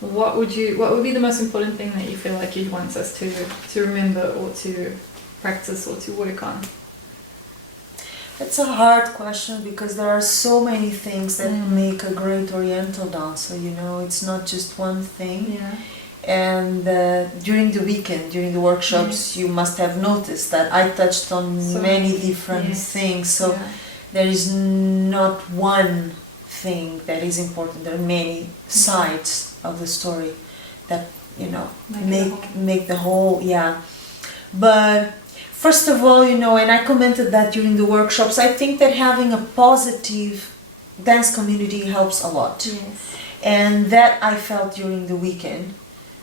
what would be the most important thing that you feel like you'd want us to remember or to practice or to work on? It's a hard question because there are so many things that make a great Oriental dancer, you know, it's not just one thing. Yeah. And during the weekend, during the workshops, you must have noticed that I touched on So many different things. So yeah. there is not one thing that is important. There are many sides of the story that, you know, make the whole, yeah. But first of all, you know, and I commented that during the workshops, I think that having a positive dance community helps a lot. Yes. And that I felt during the weekend,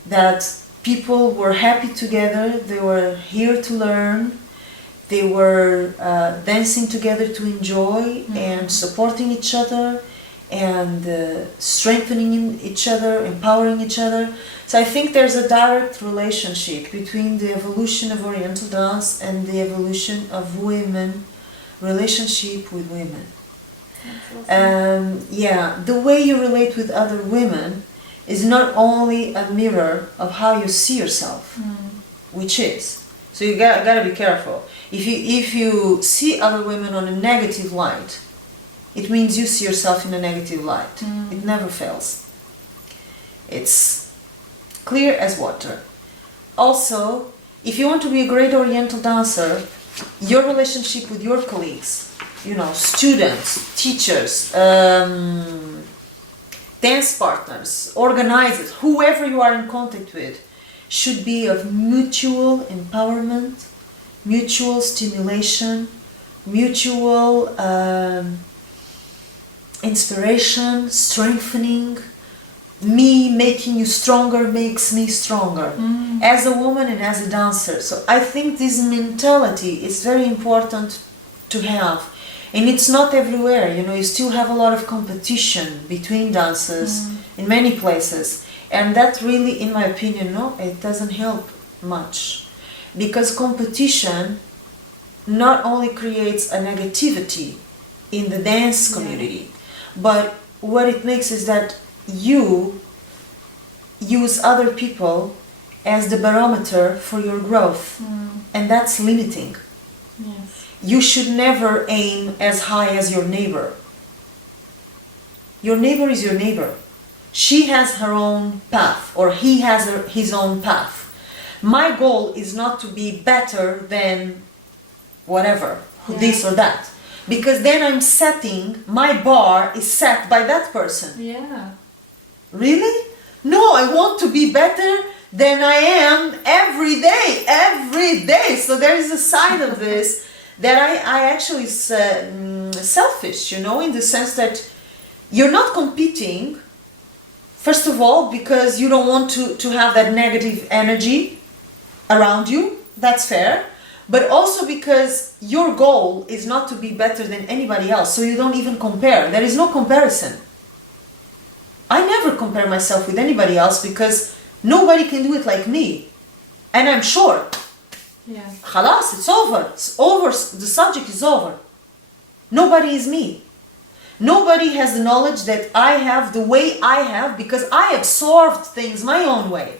that people were happy together, they were here to learn, they were dancing together to enjoy and supporting each other and strengthening each other, empowering each other. So I think there's a direct relationship between the evolution of Oriental dance and the evolution of women, relationship with women. Awesome. Yeah, the way you relate with other women is not only a mirror of how you see yourself, which is. So you gotta be careful. If you see other women on a negative light, it means you see yourself in a negative light. It never fails. It's clear as water. Also, if you want to be a great Oriental dancer, your relationship with your colleagues, you know, students, teachers, dance partners, organizers, whoever you are in contact with, should be of mutual empowerment, mutual stimulation, mutual inspiration, strengthening. Me making you stronger makes me stronger as a woman and as a dancer. So I think this mentality is very important to have. And it's not everywhere, you know, you still have a lot of competition between dancers in many places. And that really, in my opinion, no, it doesn't help much. Because competition not only creates a negativity in the dance community, but what it makes is that you use other people as the barometer for your growth. And that's limiting. Yes. You should never aim as high as your neighbor. Your neighbor is your neighbor. She has her own path, or he has his own path. My goal is not to be better than whatever, this or that. Because then I'm setting, my bar is set by that person. Yeah. Really? No, I want to be better than I am every day. So there is a side of this that I actually is selfish, you know, in the sense that you're not competing, first of all, because you don't want to have that negative energy around you, that's fair, but also because your goal is not to be better than anybody else, so you don't even compare. There is no comparison. I never compare myself with anybody else because nobody can do it like me. And I'm short. Yeah. Khalas, it's over. It's over. The subject is over. Nobody is me. Nobody has the knowledge that I have the way I have because I absorbed things my own way.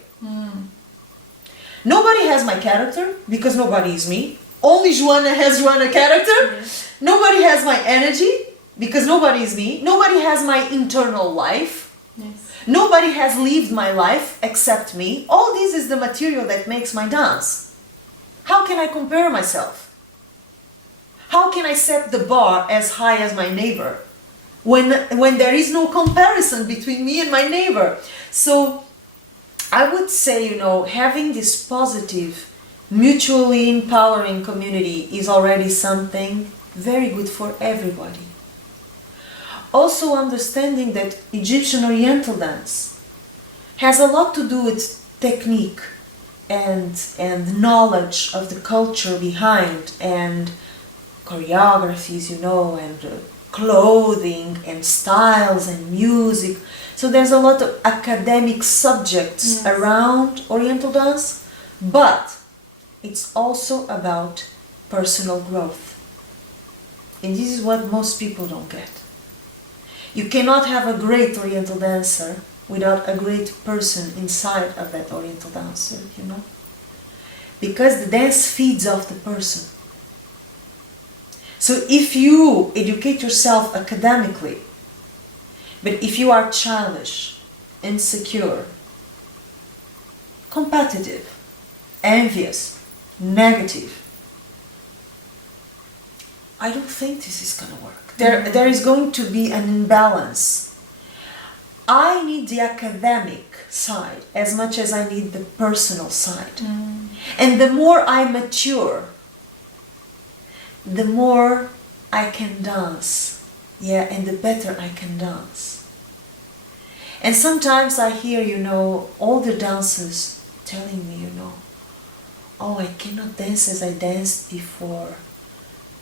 Nobody has my character because nobody is me. Only Joana has Joana character. Yes. Nobody has my energy because nobody is me. Nobody has my internal life. Yes. Nobody has lived my life except me. All this is the material that makes my dance. How can I compare myself? How can I set the bar as high as my neighbor when there is no comparison between me and my neighbor? So I would say, you know, having this positive, mutually empowering community is already something very good for everybody. Also understanding that Egyptian Oriental dance has a lot to do with technique and knowledge of the culture behind, and choreographies, you know, and clothing and styles and music. So there's a lot of academic subjects around Oriental dance, but it's also about personal growth. And this is what most people don't get. You cannot have a great Oriental dancer without a great person inside of that Oriental dancer, you know? Because the dance feeds off the person. So if you educate yourself academically, but if you are childish, insecure, competitive, envious, negative, I don't think this is going to work. There is going to be an imbalance. I need the academic side as much as I need the personal side. And the more I mature, the more I can dance. Yeah, and the better I can dance. And sometimes I hear, you know, older dancers telling me, you know, oh, I cannot dance as I danced before.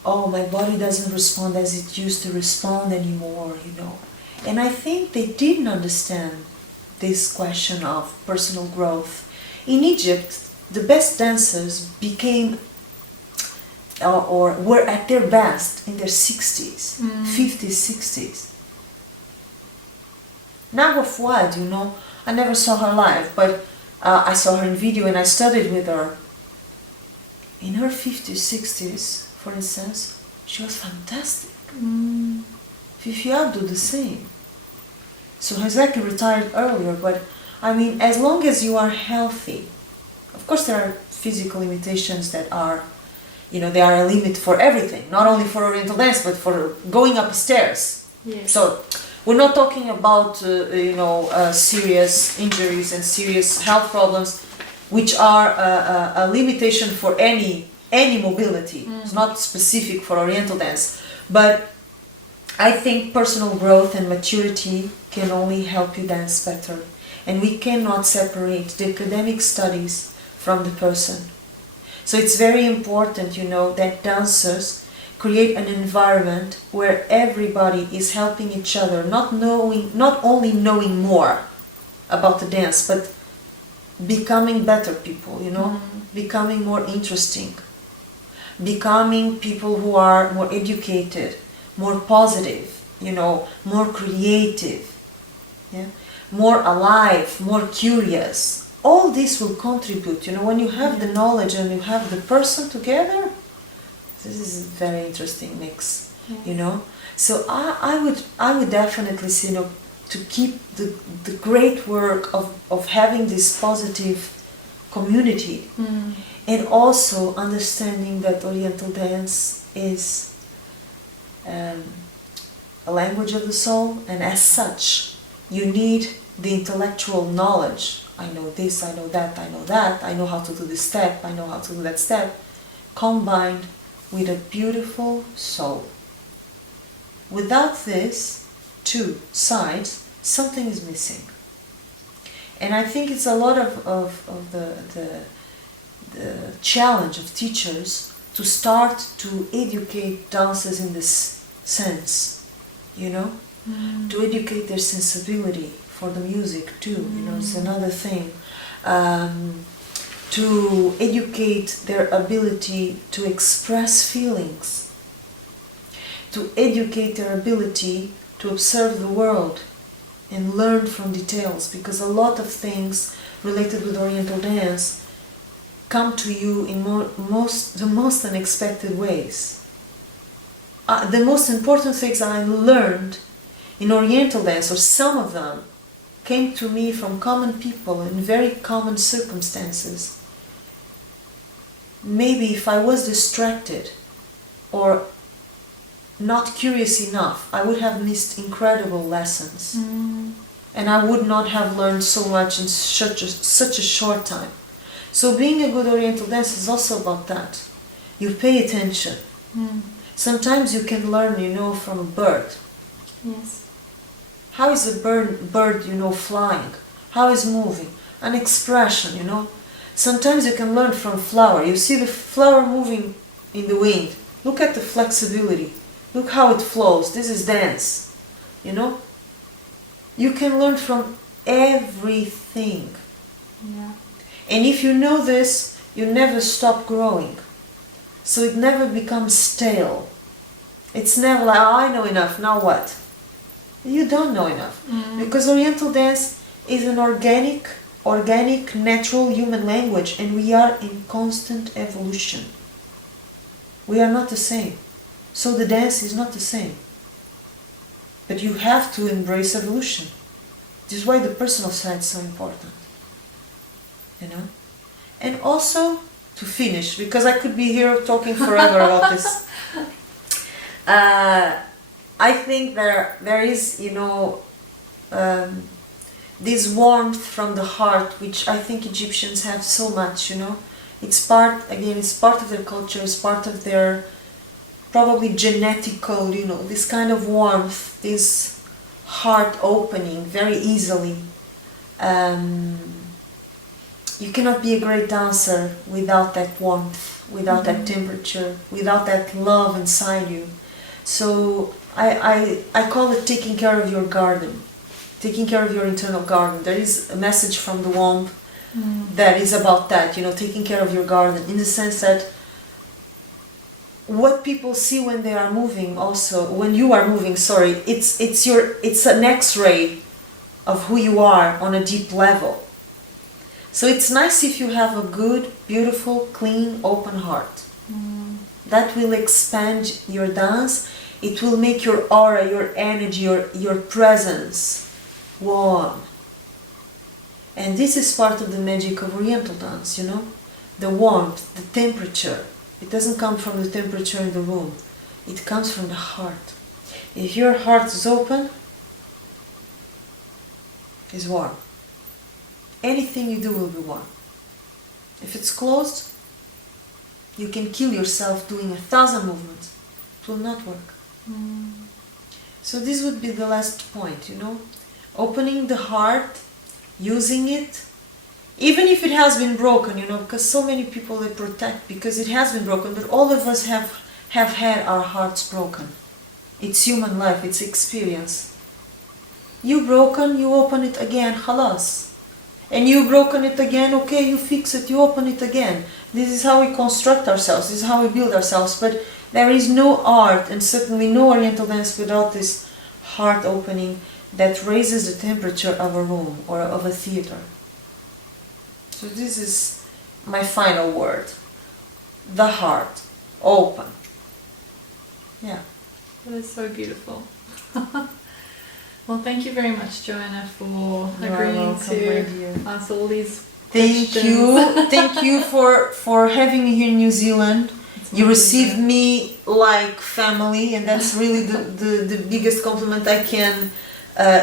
Oh, my body doesn't respond as it used to respond anymore, you know. And I think they didn't understand this question of personal growth. In Egypt, the best dancers became or were at their best in their 60s, 50s, 60s. Nagua Fouad, you know, I never saw her live, but I saw her in video and I studied with her. In her 50s, 60s, for instance, she was fantastic. Fifi Abdou the same. So Hazaki retired earlier, but I mean, as long as you are healthy, of course there are physical limitations that are, you know, they are a limit for everything, not only for Oriental dance, but for going upstairs. Yes. So we're not talking about, serious injuries and serious health problems, which are a limitation for any mobility. It's not specific for Oriental dance, but I think personal growth and maturity can only help you dance better. And we cannot separate the academic studies from the person. So it's very important, you know, that dancers create an environment where everybody is helping each other, not only knowing more about the dance, but becoming better people, you know, becoming more interesting, becoming people who are more educated, more positive, you know, more creative, yeah, more alive, more curious. All this will contribute, you know, when you have the knowledge and you have the person together, this is a very interesting mix, you know. So I would definitely say, you know, to keep the great work of having this positive community, and also understanding that Oriental dance is a language of the soul, and as such you need the intellectual knowledge. I know this, I know that, I know that, I know how to do this step, I know how to do that step, combined with a beautiful soul. Without this two sides, something is missing. And I think it's a lot of the challenge of teachers to start to educate dancers in this sense, you know, to educate their sensibility for the music too, you know, it's another thing. To educate their ability to express feelings, to educate their ability to observe the world and learn from details, because a lot of things related with Oriental dance come to you in the most unexpected ways. The most important things I learned in Oriental dance, or some of them, came to me from common people in very common circumstances. Maybe if I was distracted or not curious enough, I would have missed incredible lessons. And I would not have learned so much in such a short time. So being a good Oriental dancer is also about that. You pay attention. Sometimes you can learn, you know, from a bird. Yes. How is a bird, you know, flying? How is moving? An expression, you know. Sometimes you can learn from flower. You see the flower moving in the wind. Look at the flexibility. Look how it flows. This is dance, you know. You can learn from everything. Yeah. And if you know this, you never stop growing. So it never becomes stale. It's never like, oh, I know enough, now what? You don't know enough. Because Oriental dance is an organic, natural human language, and we are in constant evolution. We are not the same. So the dance is not the same. But you have to embrace evolution. This is why the personal side is so important. You know? And also, to finish, because I could be here talking forever about this, I think there is, you know, this warmth from the heart, which I think Egyptians have so much, you know. It's part of their culture, it's part of their probably genetical, you know, this kind of warmth, this heart opening very easily. You cannot be a great dancer without that warmth, without that temperature, without that love inside you. So I call it taking care of your garden, taking care of your internal garden. There is a message from the womb that is about that, you know, taking care of your garden, in the sense that what people see when they are moving, also when you are moving, sorry, it's an X-ray of who you are on a deep level. So it's nice if you have a good, beautiful, clean, open heart. That will expand your dance. It will make your aura, your energy, your presence warm. And this is part of the magic of Oriental dance, you know? The warmth, the temperature. It doesn't come from the temperature in the room. It comes from the heart. If your heart is open, it's warm. Anything you do will be warm. If it's closed, you can kill yourself doing 1,000 movements. It will not work. So this would be the last point, you know? Opening the heart, using it, even if it has been broken, you know, because so many people they protect because it has been broken, but all of us have had our hearts broken. It's human life, it's experience. You broken, you open it again, halas. And you broken it again, okay, you fix it, you open it again. This is how we construct ourselves, this is how we build ourselves, but there is no art, and certainly no Oriental dance without this heart opening that raises the temperature of a room or of a theater. So this is my final word. The heart. Open. Yeah. That is so beautiful. Well, thank you very much, Joana, for agreeing to answer all these questions. Thank you for having me here in New Zealand. You received me like family, and that's really the biggest compliment I can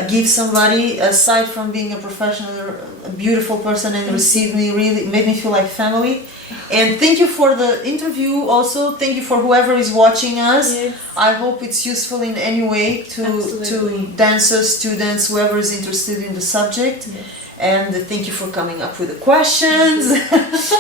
give somebody, aside from being a professional, a beautiful person, and received me, really made me feel like family. And thank you for the interview also. Thank you for whoever is watching us. Yes. I hope it's useful in any way to dancers, students, whoever is interested in the subject. Yes. And thank you for coming up with the questions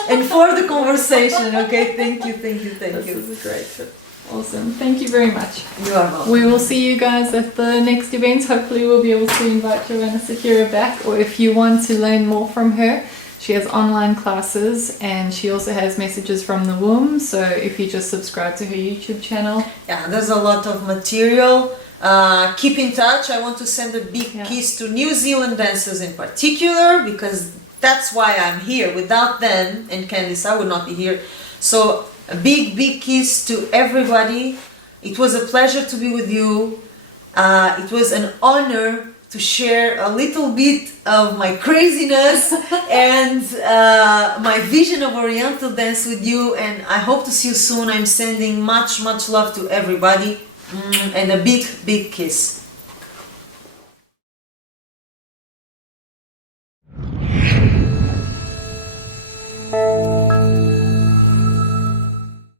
and for the conversation. Okay, thank you. This is a great trip. Awesome. Thank you very much. You are welcome. We will see you guys at the next events. Hopefully we'll be able to invite Joana Saahirah back, or if you want to learn more from her, she has online classes and she also has messages from the womb. So if you just subscribe to her YouTube channel. Yeah, there's a lot of material. Keep in touch. I want to send a big kiss to New Zealand dancers in particular, because that's why I'm here. Without them and Candice, I would not be here. So a big kiss to everybody. It was a pleasure to be with you. It was an honor to share a little bit of my craziness and my vision of Oriental dance with you, and I hope to see you soon. I'm sending much love to everybody, and a big kiss.